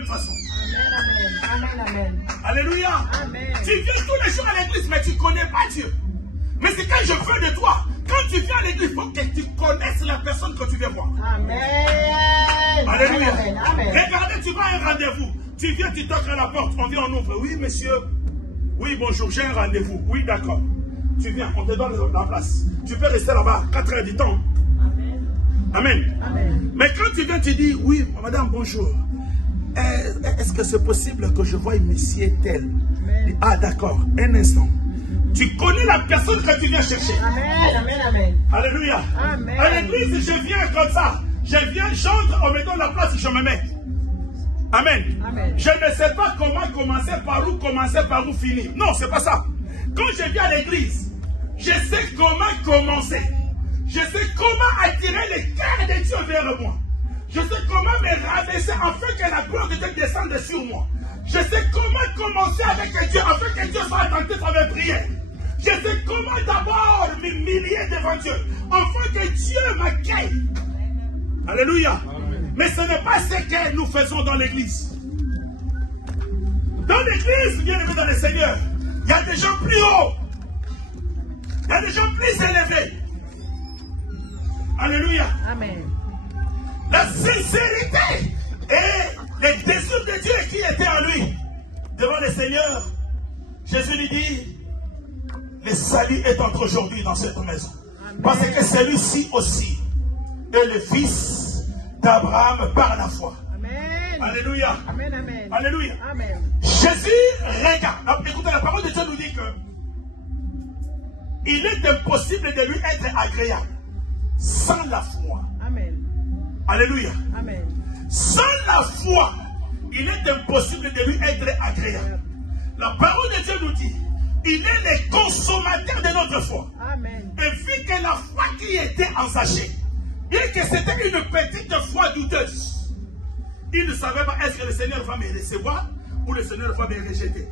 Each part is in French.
même façon. Amen, amen, amen. Alléluia. Amen. Tu viens tous les jours à l'église, mais tu ne connais pas Dieu. Mais c'est quand je veux de toi. Quand tu viens à l'église, il faut que tu connaisses la personne que tu viens voir. Amen. Alléluia. Amen, amen. Regardez, tu vas à un rendez-vous. Tu viens, tu toques à la porte. On vient, on ouvre. Oui, monsieur. Oui, bonjour, j'ai un rendez-vous. Oui, d'accord. Tu viens, on te donne la place. Tu peux rester là-bas 4 heures du temps. Amen. Amen. Mais quand tu viens, tu dis, oui, madame, bonjour. Est-ce que c'est possible que je voie monsieur tel? Ah, d'accord. Un instant. Tu connais la personne que tu viens chercher. Amen, amen, amen. Alléluia. Amen. À l'église, je viens comme ça. Je viens, j'entre, on me donne la place et je me mets. Amen. Amen. Je ne sais pas comment commencer, par où finir. Non, c'est pas ça. Quand je viens à l'église, je sais comment commencer. Je sais comment attirer les cœurs de Dieu vers moi. Je sais comment me rabaisser afin que la gloire de Dieu descende sur moi. Je sais comment commencer avec Dieu afin que Dieu soit attentif à mes prières. Je sais comment d'abord m'humilier devant Dieu afin que Dieu m'accueille. Alléluia. Amen. Mais ce n'est pas ce que nous faisons dans l'église. Dans l'église, bien aimé dans le Seigneur, il y a des gens plus hauts. Il y a des gens plus élevés. Alléluia. Amen. La sincérité et les désirs de Dieu qui étaient en lui devant le Seigneur, Jésus lui dit, le salut est entre aujourd'hui dans cette maison. Amen. Parce que celui-ci aussi est le fils d'Abraham par la foi. Amen. Alléluia. Amen, amen. Alléluia. Amen. Jésus regarde. Écoutez, la parole de Dieu nous dit que il est impossible de lui être agréable sans la foi. Amen. Alléluia. Amen. Sans la foi, il est impossible de lui être agréable. La parole de Dieu nous dit, il est le consommateur de notre foi. Amen. Et vu que la foi qui était ensachée, bien que c'était une petite foi douteuse, il ne savait pas est-ce que le Seigneur va me recevoir ou le Seigneur va me rejeter.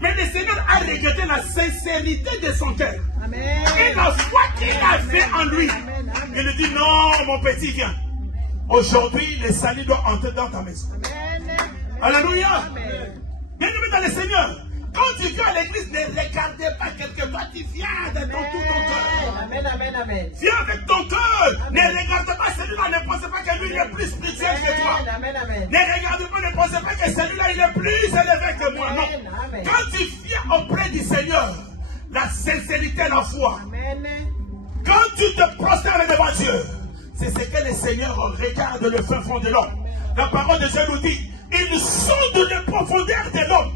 Mais le Seigneur a regretté la sincérité de son cœur. Amen. Et la foi qu'il avait en lui. Amen. Amen. Il lui dit, non, mon petit, viens. Aujourd'hui, le salut doit entrer dans ta maison. Amen. Alléluia. Bien-aimé dans le Seigneur, quand tu viens à l'église, ne regardez pas quelque part, tu viens de tout ton cœur. Amen, amen, amen. Viens avec ton cœur. Ne regarde pas celui-là, ne pensez pas que lui il est plus spirituel que toi. Amen, amen. Ne regardez pas, ne pensez pas que celui-là il est plus élevé que moi. Non. Amen. Quand tu viens auprès du Seigneur, la sincérité, la foi. Amen. Quand tu te prosternes devant Dieu, c'est ce que le Seigneur regarde le fin fond de l'homme. La parole de Dieu nous dit, il sonde les profondeurs de l'homme.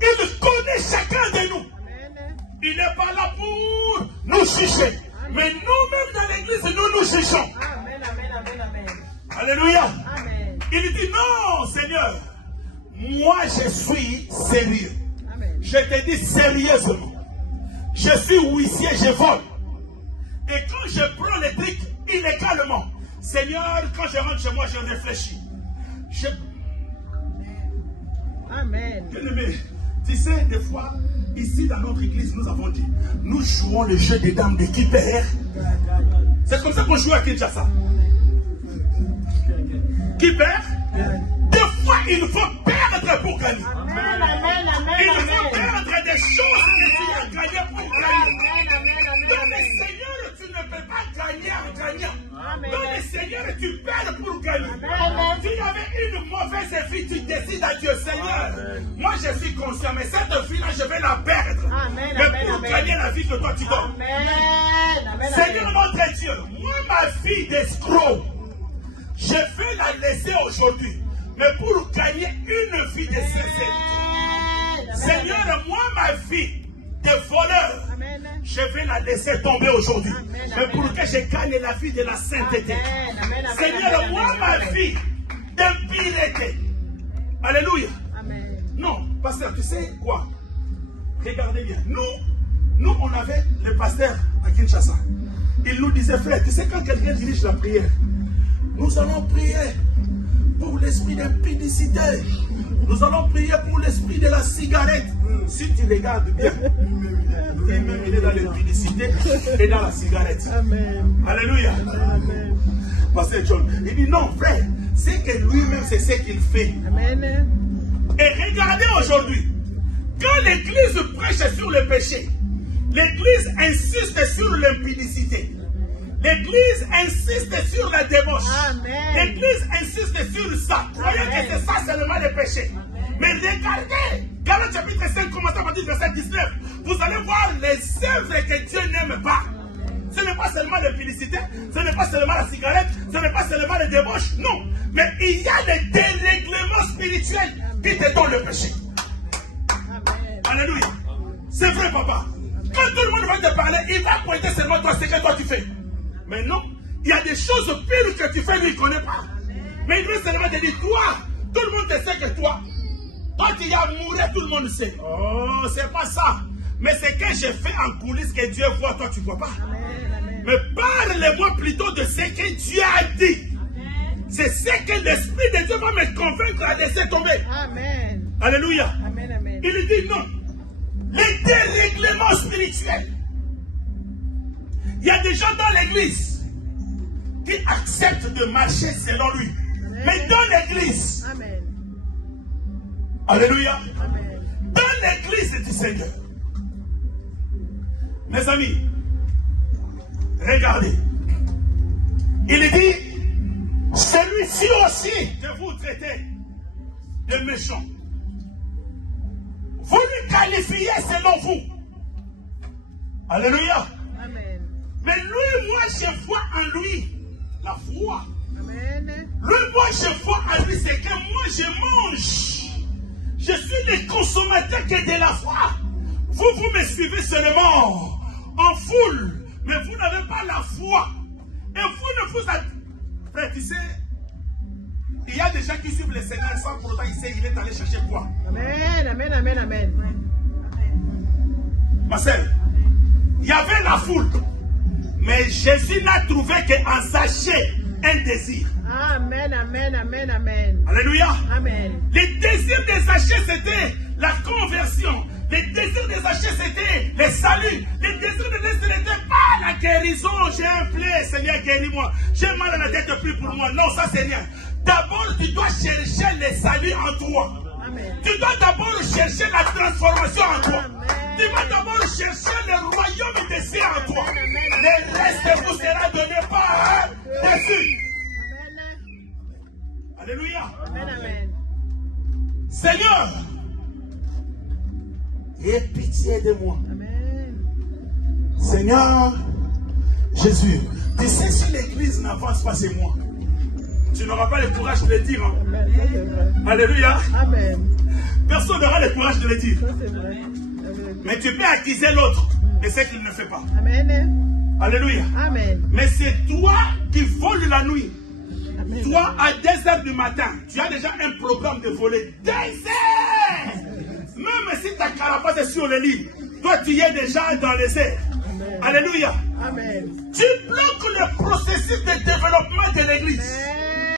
Il connaît chacun de nous. Amen. Il n'est pas là pour nous juger. Amen. Mais nous-mêmes dans l'église, nous nous jugeons. Amen, amen, amen, amen. Alléluia. Amen. Il dit non, Seigneur, moi je suis sérieux. Amen. Je te dis sérieusement. Je suis huissier, je vole. Et quand je prends les trucs illégalement, Seigneur, quand je rentre chez moi, je réfléchis. Amen. Bien-aimé, tu sais, des fois, ici dans notre église, nous avons dit, nous jouons le jeu des dames de qui perd. C'est comme ça qu'on joue à Kinshasa. Qui perd? Des fois, il faut perdre pour gagner. Amen, amen, amen, il faut perdre des choses que tu as gagnées pour gagner. Dans le Seigneur, tu ne peux pas gagner en gagnant. Dans le Seigneur, tu perds pour gagner. Si tu avais une mauvaise fille, tu décides à Dieu, Seigneur, moi je suis conscient, mais cette fille-là, je vais la perdre. Mais pour gagner la vie que toi tu donnes. Seigneur notre Dieu, moi ma fille d'escroc, je vais la laisser aujourd'hui. Mais pour gagner une vie de sincérité. Seigneur, moi ma vie de voleur, je vais la laisser tomber aujourd'hui. Mais pour que je gagne la vie de la sainteté. Seigneur, moi ma vie d'impureté. Alléluia. Non, pasteur, tu sais quoi? Regardez bien. Nous on avait le pasteur à Kinshasa. Il nous disait, frère, tu sais quand quelqu'un dirige la prière, nous allons prier pour l'esprit d'impudicité. Nous allons prier pour l'esprit de la cigarette. Si tu regardes bien, il est dans l'impudicité et dans la cigarette. Amen. Alléluia. Amen. Pasteur John, il dit non, frère, c'est que lui-même, c'est ce qu'il fait. Amen. Et regardez aujourd'hui, quand l'Église prêche sur le péché, l'Église insiste sur l'impudicité. L'Église insiste sur la débauche. L'Église insiste sur ça. Croyez que c'est ça seulement le péché. Mais regardez, Galates chapitre 5, commençant à partir du verset 19, vous allez voir les œuvres que Dieu n'aime pas. Ce n'est pas seulement l'impudicité, ce n'est pas seulement la cigarette, ce n'est pas seulement la débauche, non. Mais il y a des dérèglements spirituels qui te donnent le péché. Amen. Alléluia. C'est vrai, papa. Quand tout le monde va te parler, il va pointer seulement toi ce que toi tu fais. Mais non, il y a des choses pires que tu fais, lui, il ne connaît pas. Mais il veut seulement te dire, toi, tout le monde te sait que toi tu y as mouru, tout le monde sait. Oh, c'est pas ça. Mais c'est que j'ai fait en coulisses que Dieu voit, toi tu ne vois pas. Amen. Mais parle-moi plutôt de ce que Dieu a dit. C'est ce que l'Esprit de Dieu va me convaincre à laisser tomber. Amen. Alléluia. Amen, amen. Il dit non. Les dérèglements spirituels. Il y a des gens dans l'église qui acceptent de marcher selon lui. Amen. Mais dans l'église, Amen. alléluia, Amen. dans l'église du Seigneur, mes amis, regardez, il dit, celui-ci aussi que vous traitez de méchant, vous lui qualifiez selon vous. Alléluia. Amen. Mais lui, moi, je vois en lui la foi. Amen. Lui, moi, je vois en lui, c'est que moi, je mange. Je suis le consommateur que de la foi. Vous, vous me suivez seulement en foule, mais vous n'avez pas la foi. Et vous ne vous... Frère, tu sais, il y a des gens qui suivent le Seigneur sans pour autant il est allé chercher quoi. Amen, amen, amen, amen. Ma sœur, il y avait la foule, mais Jésus n'a trouvé qu'en sachet un désir. Amen, amen, amen, amen. Alléluia. Amen. Les désirs des sachets, c'était la conversion. Les désirs des sachets, c'était le salut. Les désirs des sachets, ce n'était pas la guérison. J'ai un plaie, Seigneur, guéris-moi. J'ai mal à la tête, prie pour moi. Non, ça, c'est rien. D'abord, tu dois chercher le salut en toi. Amen. Tu dois d'abord chercher la transformation en toi. Amen. Tu vas d'abord chercher le royaume des cieux en toi. Amen. Le reste vous sera donné par dessus. Amen. Alléluia. Amen, amen. Seigneur, aie pitié de moi. Amen. Seigneur, Jésus, tu sais si l'église n'avance pas, c'est moi. Tu n'auras pas le courage de le dire. Hein? Amen. Ça, c'est vrai. Alléluia. Amen. Personne n'aura le courage de le dire. Ça, c'est vrai. Amen. Mais tu peux accuser l'autre de ce qu'il ne fait pas. Amen. Alléluia. Amen. Mais c'est toi qui voles la nuit. Amen. Toi, à 2h du matin, tu as déjà un programme de voler. 2h! Même si ta carapace est sur le lit, toi, tu es déjà dans les airs. Amen. Alléluia. Amen. Tu bloques le processus de développement de l'église. Amen.